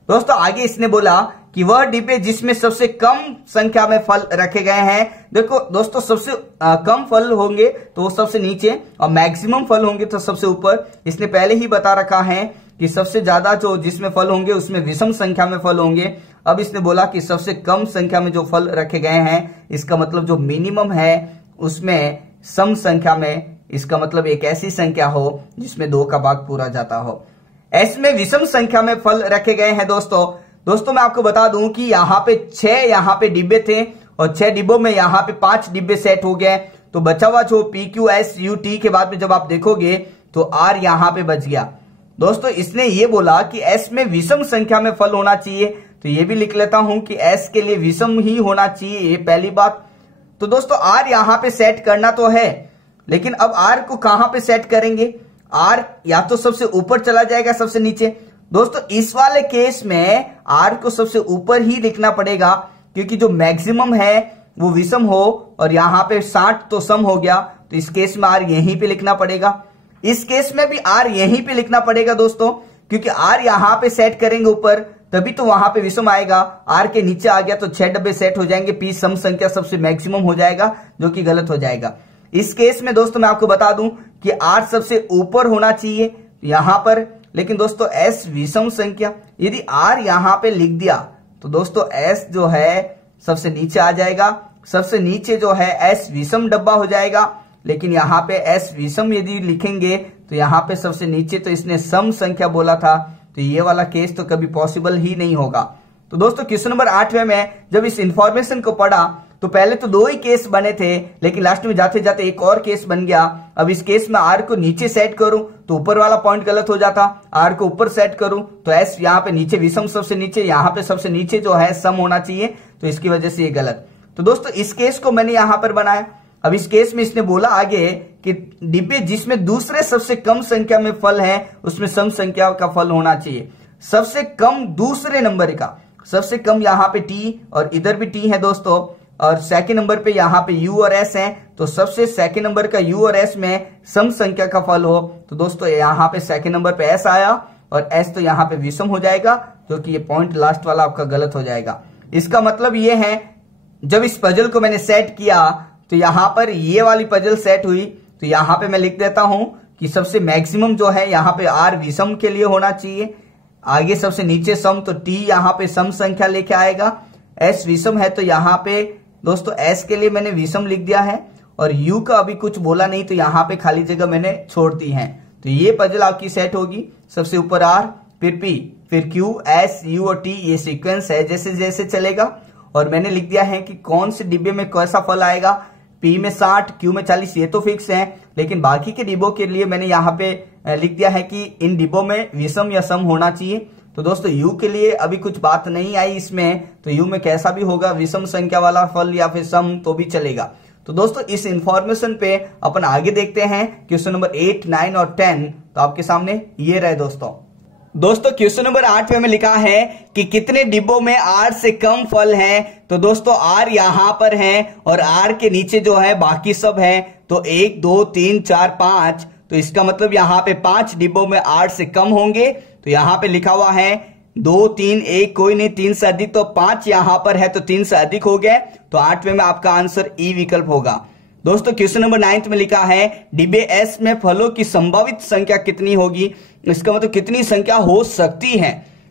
दोस्तों आगे इसने बोला कि वह डिब्बे जिसमें सबसे कम संख्या में फल रखे गए हैं। देखो दोस्तों सबसे कम फल होंगे तो वो सबसे नीचे, और मैक्सिमम फल होंगे तो सबसे ऊपर। इसने पहले ही बता रखा है कि सबसे ज्यादा जो जिसमें फल होंगे उसमें विषम संख्या में फल होंगे। अब इसने बोला कि सबसे कम संख्या में जो फल रखे गए हैं, इसका मतलब जो मिनिमम है उसमें सम संख्या में, इसका मतलब एक ऐसी संख्या हो जिसमें 2 का भाग पूरा जाता हो। S में विषम संख्या में फल रखे गए हैं दोस्तों मैं आपको बता दूं कि यहाँ पे 6 यहाँ पे डिब्बे थे और 6 डिब्बों में यहाँ पे 5 डिब्बे सेट हो गए, तो बचा हुआ जो PQSUT के बाद में जब आप देखोगे तो R यहाँ पे बच गया। दोस्तों इसने ये बोला कि S में विषम संख्या में फल होना चाहिए, तो ये भी लिख लेता हूं कि S के लिए विषम ही होना चाहिए, ये पहली बात। तो दोस्तों R यहाँ पे सेट करना तो है, लेकिन अब R को कहां पे सेट करेंगे? R या तो सबसे ऊपर चला जाएगा सबसे नीचे। दोस्तों इस वाले केस में R को सबसे ऊपर ही लिखना पड़ेगा, क्योंकि जो मैक्सिमम है वो विषम हो और यहाँ पे 60 तो सम हो गया, तो इस केस में R यहीं पे लिखना पड़ेगा। इस केस में भी R यहीं पे लिखना पड़ेगा दोस्तों, क्योंकि R यहाँ पे सेट करेंगे ऊपर तभी तो वहां पे विषम आएगा। R के नीचे आ गया तो 6 डब्बे सेट हो जाएंगे, P सम संख्या सबसे मैक्सिमम हो जाएगा, जो कि गलत हो जाएगा। इस केस में दोस्तों मैं आपको बता दूं कि R सबसे ऊपर होना चाहिए यहां पर, लेकिन दोस्तों S विषम संख्या, यदि R यहां पे लिख दिया तो दोस्तों S जो है सबसे नीचे आ जाएगा, सबसे नीचे जो है S विषम डब्बा हो जाएगा। लेकिन यहाँ पे S विषम यदि लिखेंगे तो यहाँ पे सबसे नीचे तो इसने सम संख्या बोला था, तो ये वाला केस तो कभी पॉसिबल ही नहीं होगा। तो दोस्तों क्वेश्चन नंबर 8 में जब इस इंफॉर्मेशन को पढ़ा तो पहले तो 2 ही केस बने थे, लेकिन लास्ट में जाते जाते एक और केस बन गया। अब इस केस में R को नीचे सेट करूं तो ऊपर वाला पॉइंट गलत हो जाता, R को ऊपर सेट करूं तो S यहाँ पे नीचे विषम सबसे नीचे, यहाँ पे सबसे नीचे जो है सम होना चाहिए, तो इसकी वजह से ये गलत। तो दोस्तों इस केस को मैंने यहाँ पर बनाया। अब इस केस में इसने बोला आगे कि डिब्बे जिसमें दूसरे सबसे कम संख्या में फल है उसमें सम संख्या का फल होना चाहिए। सबसे कम दूसरे नंबर का, सबसे कम यहाँ पे T और इधर भी T है दोस्तों, और सेकंड नंबर पे यहाँ पे U और S है, तो सबसे सेकंड नंबर का U और S में सम संख्या का फल हो, तो दोस्तों यहाँ पे सेकंड नंबर पे S आया और S तो यहाँ पे विषम हो जाएगा, जो कि ये पॉइंट लास्ट वाला आपका गलत हो जाएगा। इसका मतलब ये है जब इस पजल को मैंने सेट किया तो यहाँ पर ये वाली पजल सेट हुई। तो यहाँ पे मैं लिख देता हूं कि सबसे मैक्सिमम जो है यहाँ पे आर विषम के लिए होना चाहिए। आगे सबसे नीचे सम, तो टी यहाँ पे सम संख्या लेके आएगा। एस विषम है तो यहाँ पे दोस्तों एस के लिए मैंने विषम लिख दिया है, और यू का अभी कुछ बोला नहीं तो यहाँ पे खाली जगह मैंने छोड़ दी है। तो ये पजल आपकी सेट होगी। सबसे ऊपर आर, फिर पी, फिर क्यू, एस, यू और टी, ये सीक्वेंस है जैसे जैसे चलेगा। और मैंने लिख दिया है कि कौन से डिब्बे में कैसा फल आएगा। पी में 60, क्यू में 40, ये तो फिक्स है, लेकिन बाकी के डिब्बों के लिए मैंने यहाँ पे लिख दिया है कि इन डिब्बों में विषम या सम होना चाहिए। तो दोस्तों यू के लिए अभी कुछ बात नहीं आई इसमें, तो यू में कैसा भी होगा, विषम संख्या वाला फल या फिर सम तो भी चलेगा। तो दोस्तों इस इंफॉर्मेशन पे अपन आगे देखते हैं क्वेश्चन नंबर 8, 9 और 10। तो आपके सामने ये रहे दोस्तों क्वेश्चन नंबर 8 में लिखा है कि कितने डिब्बों में 8 से कम फल हैं। तो दोस्तों आर यहाँ पर है और आर के नीचे जो है बाकी सब है। तो 1, 2, 3, 4, 5, तो इसका मतलब यहाँ पे 5 डिब्बों में 8 से कम होंगे। तो यहाँ पे लिखा हुआ है 2, 3, 1 कोई नहीं, 3 से अधिक, तो 5 यहाँ पर है तो 3 से अधिक हो गए। तो 8वें में आपका आंसर ई विकल्प होगा। दोस्तों क्वेश्चन नंबर 9 में लिखा है डिब्बे एस में फलों की संभावित संख्या कितनी होगी। इसका मतलब कितनी संख्या हो सकती है।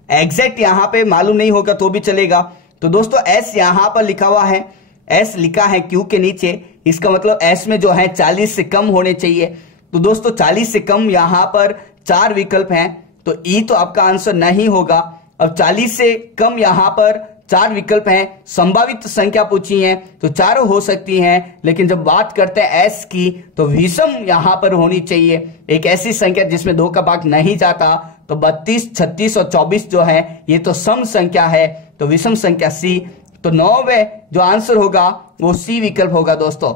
एग्जैक्ट यहाँ पे मालूम नहीं होगा तो भी चलेगा। तो दोस्तों एस यहाँ पर लिखा हुआ है, एस लिखा है क्यू के नीचे, इसका मतलब एस में जो है 40 से कम होने चाहिए। तो दोस्तों 40 से कम यहाँ पर 4 विकल्प हैं, तो ई तो आपका आंसर नहीं होगा। अब 40 से कम यहाँ पर 4 विकल्प हैं, संभावित संख्या पूछी है तो चारों हो सकती हैं, लेकिन जब बात करते हैं एस की तो विषम यहां पर होनी चाहिए, एक ऐसी संख्या जिसमें 2 का भाग नहीं जाता। तो 32, 36 और 24 जो है ये तो सम संख्या है, तो विषम संख्या सी। तो 9वें जो आंसर होगा वो सी विकल्प होगा। दोस्तों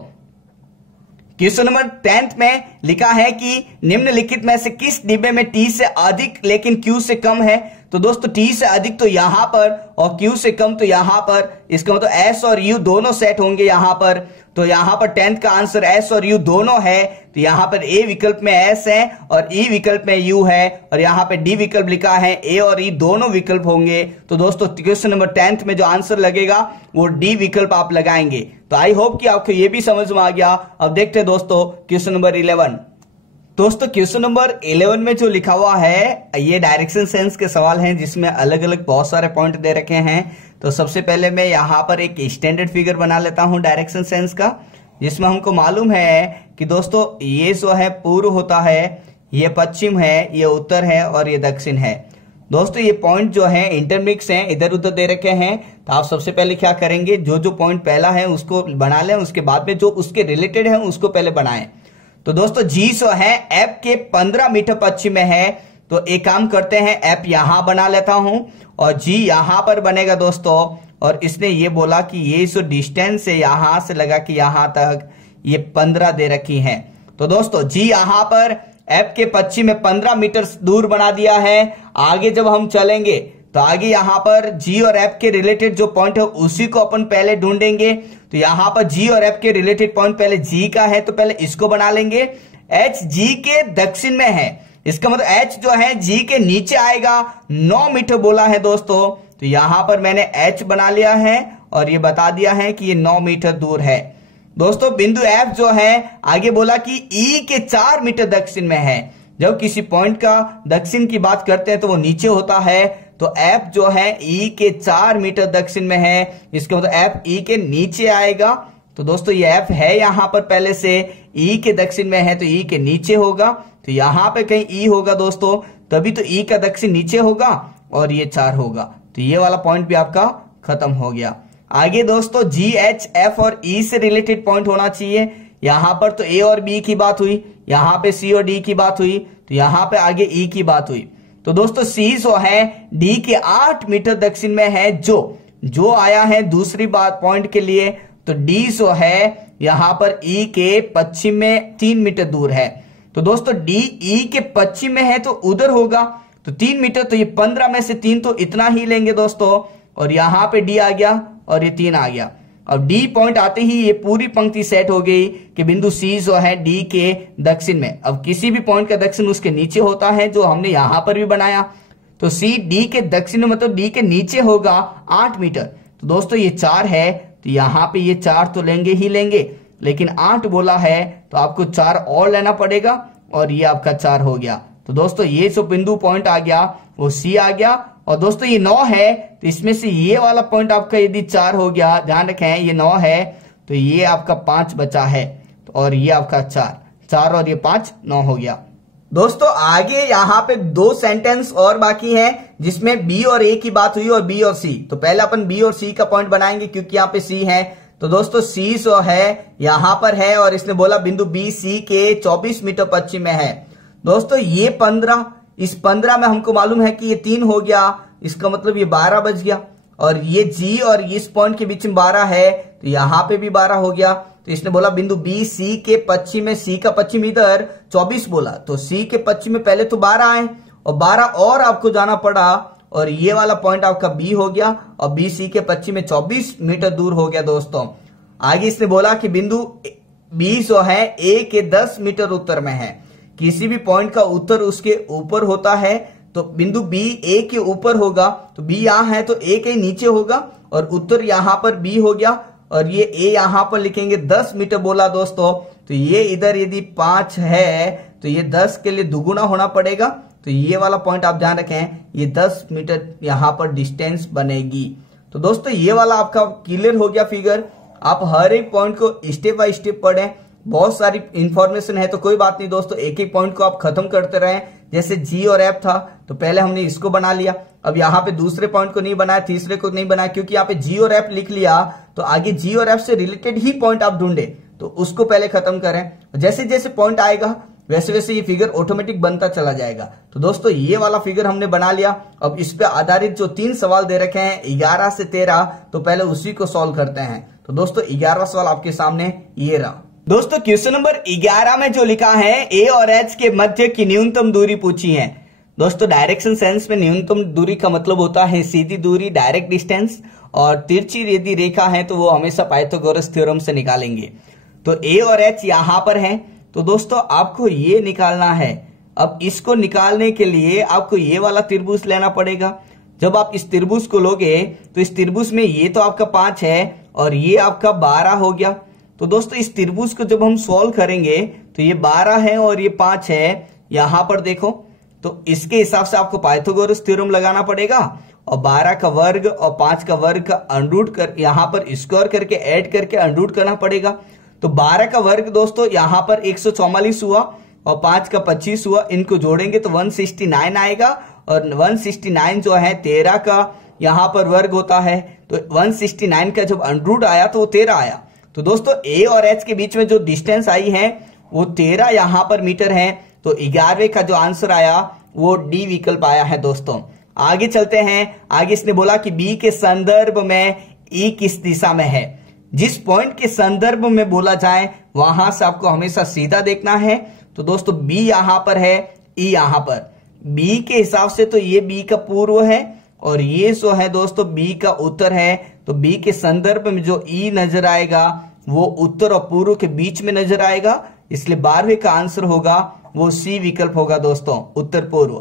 क्वेश्चन नंबर 10 में लिखा है कि निम्नलिखित में से किस डिब्बे में टी से अधिक लेकिन क्यू से कम है। तो दोस्तों टी से अधिक तो यहां पर और क्यू से कम तो यहां पर, इसका मतलब एस और यू दोनों सेट होंगे यहां पर। तो यहां पर 10th का आंसर एस और यू दोनों है। तो यहां पर ए विकल्प में एस है और ई विकल्प में यू है, और यहां पर डी विकल्प लिखा है, ए और ई दोनों विकल्प होंगे। तो दोस्तों क्वेश्चन नंबर 10th में जो आंसर लगेगा वो डी विकल्प आप लगाएंगे। तो आई होप कि आपको ये भी समझ में आ गया। अब देखते हैं दोस्तों क्वेश्चन नंबर 11। दोस्तों क्वेश्चन नंबर 11 में जो लिखा हुआ है ये डायरेक्शन सेंस के सवाल हैं, जिसमें अलग अलग बहुत सारे पॉइंट दे रखे हैं। तो सबसे पहले मैं यहाँ पर एक स्टैंडर्ड फिगर बना लेता हूँ डायरेक्शन सेंस का, जिसमें हमको मालूम है कि दोस्तों ये जो है पूर्व होता है, ये पश्चिम है, ये उत्तर है और ये दक्षिण है। दोस्तों ये पॉइंट जो है इंटरमिक्स हैं, इधर उधर दे रखे हैं। तो आप सबसे पहले क्या करेंगे, जो जो पॉइंट पहला है उसको बना लें, उसके बाद में जो उसके रिलेटेड है उसको पहले बनाएं। तो दोस्तों जी जो है एफ के 15 मीटर पश्चिम में है। तो एक काम करते हैं, एफ यहां बना लेता हूं और जी यहां पर बनेगा दोस्तों। और इसने ये बोला कि ये जो डिस्टेंस है यहां से लगा कि यहां तक ये 15 दे रखी है। तो दोस्तों जी यहां पर एफ के पश्चिम में 15 मीटर दूर बना दिया है। आगे जब हम चलेंगे तो आगे यहाँ पर जी और एफ के रिलेटेड जो पॉइंट है उसी को अपन पहले ढूंढेंगे। तो यहाँ पर जी और एफ के रिलेटेड पॉइंट पहले जी का है तो पहले इसको बना लेंगे। एच जी के दक्षिण में है, इसका मतलब एच जो है जी के नीचे आएगा, 9 मीटर बोला है दोस्तों। तो यहां पर मैंने एच बना लिया है और ये बता दिया है कि ये 9 मीटर दूर है। दोस्तों बिंदु एफ जो है आगे बोला कि ई के 4 मीटर दक्षिण में है। जब किसी पॉइंट का दक्षिण की बात करते हैं तो वो नीचे होता है। तो एफ जो है ई के 4 मीटर दक्षिण में है, इसका मतलब एफ ई के नीचे आएगा। तो दोस्तों ये एफ है यहां पर पहले से, ई के दक्षिण में है तो ई के नीचे होगा। तो यहां पे कहीं ई होगा दोस्तों, तभी तो ई का दक्षिण नीचे होगा और ये 4 होगा। तो ये वाला पॉइंट भी आपका खत्म हो गया। आगे दोस्तों जी एच एफ और ई से रिलेटेड पॉइंट होना चाहिए। यहां पर तो ए और बी की बात हुई, यहां पे सी और डी की बात हुई, तो यहां पे आगे ई की बात हुई। तो दोस्तों सी जो है डी के 8 मीटर दक्षिण में है, जो आया है दूसरी बात पॉइंट के लिए। तो डी जो है यहां पर ई के पश्चिम में 3 मीटर दूर है। तो दोस्तों डी ई के पश्चिम में है तो उधर होगा, तो 3 मीटर, तो ये 15 में से 3 तो इतना ही लेंगे दोस्तों। और यहां पे डी आ गया और ये 3 आ गया। अब डी पॉइंट आते ही ये पूरी पंक्ति सेट हो गई कि बिंदु सी जो है डी के दक्षिण में। अब किसी भी पॉइंट का दक्षिण उसके नीचे होता है, जो हमने यहां पर भी बनाया। तो सी डी के दक्षिण मतलब डी के नीचे होगा 8 मीटर। तो दोस्तों ये 4 है, तो यहां पे ये 4 तो लेंगे ही लेंगे, लेकिन 8 बोला है तो आपको 4 और लेना पड़ेगा और ये आपका 4 हो गया। तो दोस्तों ये जो बिंदु पॉइंट आ गया वो सी आ गया। और दोस्तों ये 9 है तो इसमें से ये वाला पॉइंट आपका यदि 4 हो गया, ध्यान रखें ये 9 है तो ये आपका 5 बचा है और ये आपका 4 और ये 5 9 हो गया। दोस्तों आगे यहाँ पे 2 सेंटेंस और बाकी हैं जिसमें बी और ए की बात हुई और बी और सी। तो पहले अपन बी और सी का पॉइंट बनाएंगे क्योंकि यहाँ पे सी है। तो दोस्तों सी जो है यहाँ पर है और इसने बोला बिंदु बी सी के 24 मीटर पश्चिम में है। दोस्तों ये 15, इस 15 में हमको मालूम है कि ये 3 हो गया, इसका मतलब ये 12 बच गया। और ये जी और इस पॉइंट के बीच में 12 है तो यहाँ पे भी 12 हो गया। तो इसने बोला बिंदु बी सी के पश्चिम में, सी का पश्चिम इधर 24 बोला तो सी के पश्चिम में पहले तो 12 आए और 12 और आपको जाना पड़ा और ये वाला पॉइंट आपका बी हो गया और बी सी के पश्चिम में 24 मीटर दूर हो गया। दोस्तों आगे इसने बोला कि बिंदु बी जो है ए के 10 मीटर उत्तर में है। किसी भी पॉइंट का उत्तर उसके ऊपर होता है तो बिंदु बी ए के ऊपर होगा तो बी यहां है तो ए के नीचे होगा और उत्तर यहां पर बी हो गया और ये ए यहां पर लिखेंगे 10 मीटर बोला दोस्तों। तो ये इधर यदि 5 है तो ये 10 के लिए दुगुना होना पड़ेगा। तो ये वाला पॉइंट आप ध्यान रखें ये 10 मीटर यहां पर डिस्टेंस बनेगी। तो दोस्तों ये वाला आपका क्लियर हो गया फिगर। आप हर एक पॉइंट को स्टेप बाय स्टेप पढ़ें, बहुत सारी इंफॉर्मेशन है तो कोई बात नहीं दोस्तों, एक एक पॉइंट को आप खत्म करते रहें। जैसे जी और एफ था तो पहले हमने इसको बना लिया, अब यहाँ पे दूसरे पॉइंट को नहीं बनाया, तीसरे को नहीं बनाया, क्योंकि यहाँ पे जी और एफ लिख लिया तो आगे जी और एफ से रिलेटेड ही पॉइंट आप ढूंढे तो उसको पहले खत्म करें। जैसे जैसे पॉइंट आएगा वैसे वैसे ये फिगर ऑटोमेटिक बनता चला जाएगा। तो दोस्तों ये वाला फिगर हमने बना लिया। अब इस पे आधारित जो 3 सवाल दे रखे हैं 11 से 13, तो पहले उसी को सॉल्व करते हैं। तो दोस्तों 11वां सवाल आपके सामने ये रहा। दोस्तों क्वेश्चन नंबर 11 में जो लिखा है ए और एच के मध्य की न्यूनतम दूरी पूछी है। दोस्तों डायरेक्शन सेंस में न्यूनतम दूरी का मतलब होता है सीधी दूरी, डायरेक्ट डिस्टेंस, और तिरछी यदि रेखा है तो वो हमेशा पाइथागोरस थ्योरम से निकालेंगे। तो ए और एच यहां पर है तो दोस्तों आपको ये निकालना है। अब इसको निकालने के लिए आपको ये वाला त्रिभुज लेना पड़ेगा। जब आप इस त्रिभुज को लोगे तो इस त्रिभुज में ये तो आपका 5 है और ये आपका 12 हो गया। तो दोस्तों इस त्रिभुज को जब हम सॉल्व करेंगे तो ये 12 है और ये 5 है, यहां पर देखो तो इसके हिसाब से आपको पाइथागोरस थ्योरम लगाना पड़ेगा और 12 का वर्ग और 5 का वर्ग का अंडरूट कर यहां पर स्क्वायर करके ऐड करके अंडरूट करना पड़ेगा। तो 12 का वर्ग दोस्तों यहां पर 144 हुआ और 5 का 25 हुआ, इनको जोड़ेंगे तो 169 आएगा और 169 जो है 13 का यहां पर वर्ग होता है। तो 169 का जब अंडरूट आया तो वो 13 आया। तो दोस्तों ए और एच के बीच में जो डिस्टेंस आई है वो 13 यहां पर मीटर है। तो 11वें का जो आंसर आया वो डी विकल्प आया है। दोस्तों आगे चलते हैं। आगे इसने बोला कि बी के संदर्भ में ई किस दिशा में है। जिस पॉइंट के संदर्भ में बोला जाए वहां से आपको हमेशा सीधा देखना है। तो दोस्तों बी यहां पर है, ई यहां पर, बी के हिसाब से तो ये बी का पूर्व है और ये जो है दोस्तों बी का उत्तर है। तो बी के संदर्भ में जो ई नजर आएगा वो उत्तर और पूर्व के बीच में नजर आएगा, इसलिए 12वें का आंसर होगा वो सी विकल्प होगा दोस्तों, उत्तर पूर्व।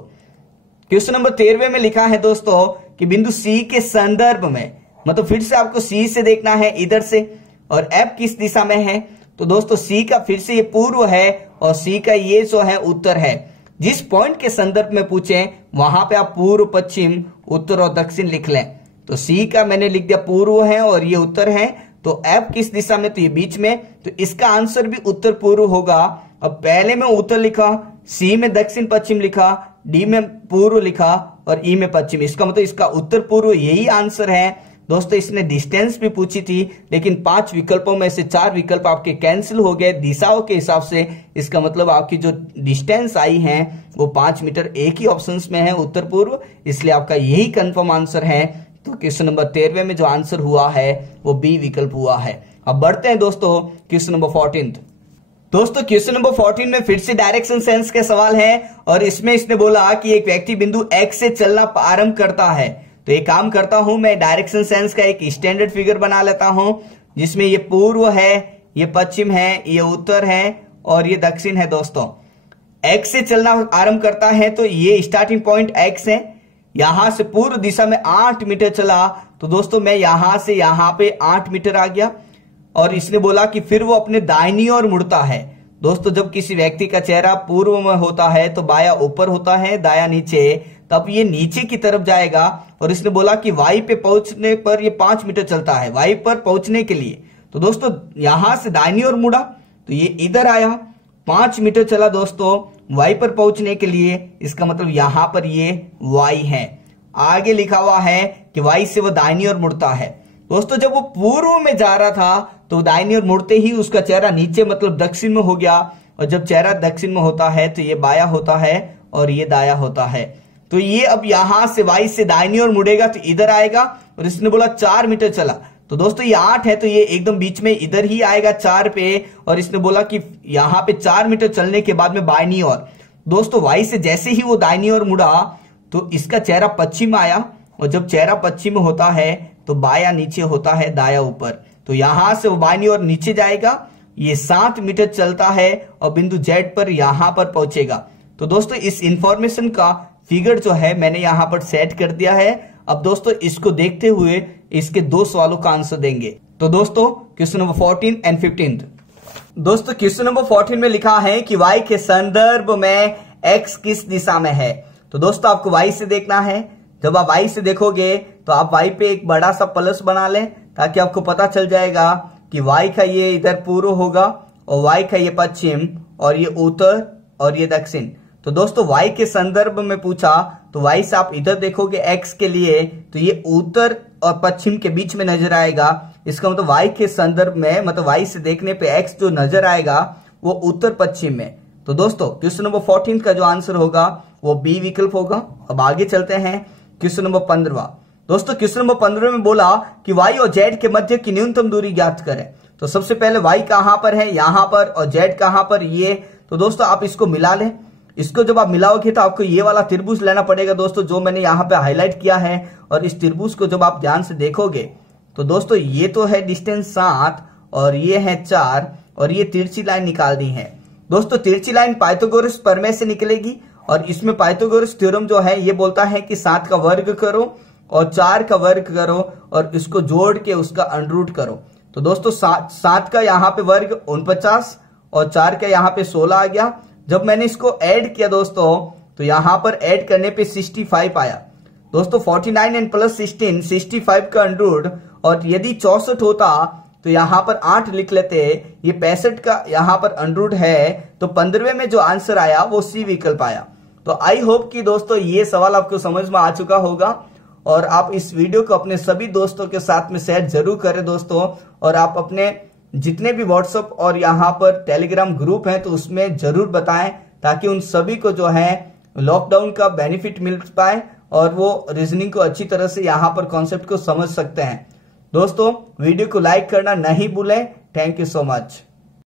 क्वेश्चन नंबर 13वें में लिखा है दोस्तों कि बिंदु सी के संदर्भ में, मतलब फिर से आपको सी से देखना है इधर से, और एफ किस दिशा में है। तो दोस्तों सी का फिर से ये पूर्व है और सी का ये जो है उत्तर है। जिस पॉइंट के संदर्भ में पूछे वहां पे आप पूर्व, पश्चिम, उत्तर और दक्षिण लिख लें। तो सी का मैंने लिख दिया पूर्व है और ये उत्तर है। तो एफ किस दिशा में, तो ये बीच में, तो इसका आंसर भी उत्तर पूर्व होगा। अब पहले में उत्तर लिखा, सी में दक्षिण पश्चिम लिखा, डी में पूर्व लिखा और ई में पश्चिम, इसका मतलब इसका उत्तर पूर्व यही आंसर है। दोस्तों इसने डिस्टेंस भी पूछी थी लेकिन 5 विकल्पों में से 4 विकल्प आपके कैंसिल हो गए दिशाओं के हिसाब से। इसका मतलब आपकी जो डिस्टेंस आई है वो 5 मीटर एक ही ऑप्शन में है, उत्तर पूर्व, इसलिए आपका यही कंफर्म आंसर है। तो क्वेश्चन नंबर 13वें में जो आंसर हुआ है वो बी विकल्प हुआ है। अब बढ़ते हैं दोस्तों क्वेश्चन नंबर 14। दोस्तों क्वेश्चन नंबर 14 में फिर से डायरेक्शन सेंस के सवाल है और इसमें इसने बोला कि एक व्यक्ति बिंदु एक्स से चलना आरंभ करता है। तो एक काम करता हूं, मैं डायरेक्शन सेंस का एक स्टैंडर्ड फिगर बना लेता हूं जिसमें ये पूर्व है, ये पश्चिम है, ये उत्तर है और ये दक्षिण है। दोस्तों एक्स से चलना आरंभ करता है तो ये स्टार्टिंग पॉइंट एक्स है, यहां से पूर्व दिशा में 8 मीटर चला। तो दोस्तों मैं यहां से यहां पे 8 मीटर आ गया। और इसने बोला कि फिर वो अपने दाहिनी ओर मुड़ता है। दोस्तों जब किसी व्यक्ति का चेहरा पूर्व में होता है तो बायां ऊपर होता है, दायां नीचे, तब ये नीचे की तरफ जाएगा। और इसने बोला कि वाई पे पहुंचने पर ये 5 मीटर चलता है, वाई पर पहुंचने के लिए। तो दोस्तों यहां से दाहिनी ओर मुड़ा तो ये इधर आया, 5 मीटर चला दोस्तों वाई पर पहुंचने के लिए। इसका मतलब यहां पर ये वाई है। आगे लिखा हुआ है कि वाई से वो दाहिनी ओर मुड़ता है। दोस्तों जब वो पूर्व में जा रहा था तो दाहिनी ओर मुड़ते ही उसका चेहरा नीचे मतलब दक्षिण में हो गया, और जब चेहरा दक्षिण में होता है तो ये बाया होता है और ये दाया होता है। तो ये अब यहां से वाई से दाहिनी ओर मुड़ेगा तो इधर आएगा, और इसने बोला 4 मीटर चला। तो दोस्तों ये 8 है तो ये एकदम बीच में इधर ही आएगा 4 पे, और इसने बोला कि यहां पे 4 मीटर चलने के बाद में बाईं ओर। दोस्तों वाई से जैसे ही वो दाहिनी ओर मुड़ा तो इसका चेहरा पश्चिम में आया, और जब चेहरा पश्चिम में होता है तो बाया नीचे होता है, दाया ऊपर। तो यहां से वो बाईं ओर नीचे जाएगा, ये 7 मीटर चलता है और बिंदु जेड पर यहां पर पहुंचेगा। तो दोस्तों इस इंफॉर्मेशन का फिगर जो है मैंने यहां पर सेट कर दिया है। अब दोस्तों इसको देखते हुए इसके 2 सवालों का आंसर देंगे। तो दोस्तों क्वेश्चन नंबर 14 एंड 15। दोस्तों क्वेश्चन नंबर 14 में लिखा है कि y के संदर्भ में x किस दिशा में है। तो दोस्तों आपको y से देखना है। जब आप y से देखोगे तो आप y पे एक बड़ा सा प्लस बना लें, ताकि आपको पता चल जाएगा कि y का ये इधर पूर्व होगा और y का ये पश्चिम, और ये उत्तर और ये दक्षिण। तो दोस्तों y के संदर्भ में पूछा तो y से आप इधर देखोगे x के लिए तो ये उत्तर और पश्चिम के बीच में नजर आएगा। इसका मतलब y के संदर्भ में मतलब y से देखने पे x जो नजर आएगा वो उत्तर पश्चिम में। तो दोस्तों क्वेश्चन नंबर 14 का जो आंसर होगा वो बी विकल्प होगा। अब आगे चलते हैं क्वेश्चन नंबर 15। दोस्तों क्वेश्चन नंबर 15 में बोला कि y और z के मध्य की न्यूनतम दूरी ज्ञात करें। तो सबसे पहले y कहां पर है, यहां पर, और z कहां पर, ये। तो दोस्तों आप इसको मिला लें। इसको जब आप मिलाओगे तो आपको ये वाला त्रिभुज लेना पड़ेगा दोस्तों, जो मैंने यहाँ पे हाईलाइट किया है। और इस त्रिभुज को जब आप ध्यान से देखोगे तो दोस्तों ये तो है डिस्टेंस 7 और ये है 4, और ये तिरछी लाइन निकाल दी है। दोस्तों तिरछी लाइन पाइथागोरस प्रमेय से निकलेगी, और इसमें पाइथागोरस थ्योरम जो है ये बोलता है कि 7 का वर्ग करो और 4 का वर्ग करो और इसको जोड़ के उसका अंडर करो। तो दोस्तों 7 का यहाँ पे वर्ग 49 और 4 का यहाँ पे 16 आ गया। जब मैंने इसको ऐड किया दोस्तों तो यहां पर ऐड करने पे 65 आया। दोस्तों 49 एंड प्लस 16 65 का अंडर, और यदि 64 होता तो यहां पर 8 लिख लेते, ये 65 का यहां पर अंडर है। तो 15वें में जो आंसर आया वो सी विकल्प आया। तो आई होप कि दोस्तों ये सवाल आपको समझ में आ चुका होगा, और आप इस वीडियो को अपने सभी दोस्तों के साथ में शेयर जरूर करें दोस्तों। और आप अपने जितने भी व्हाट्सएप और यहाँ पर टेलीग्राम ग्रुप हैं तो उसमें जरूर बताएं, ताकि उन सभी को जो है लॉकडाउन का बेनिफिट मिल पाए और वो रीजनिंग को अच्छी तरह से यहाँ पर कॉन्सेप्ट को समझ सकते हैं। दोस्तों वीडियो को लाइक करना नहीं भूलें। Thank you so much.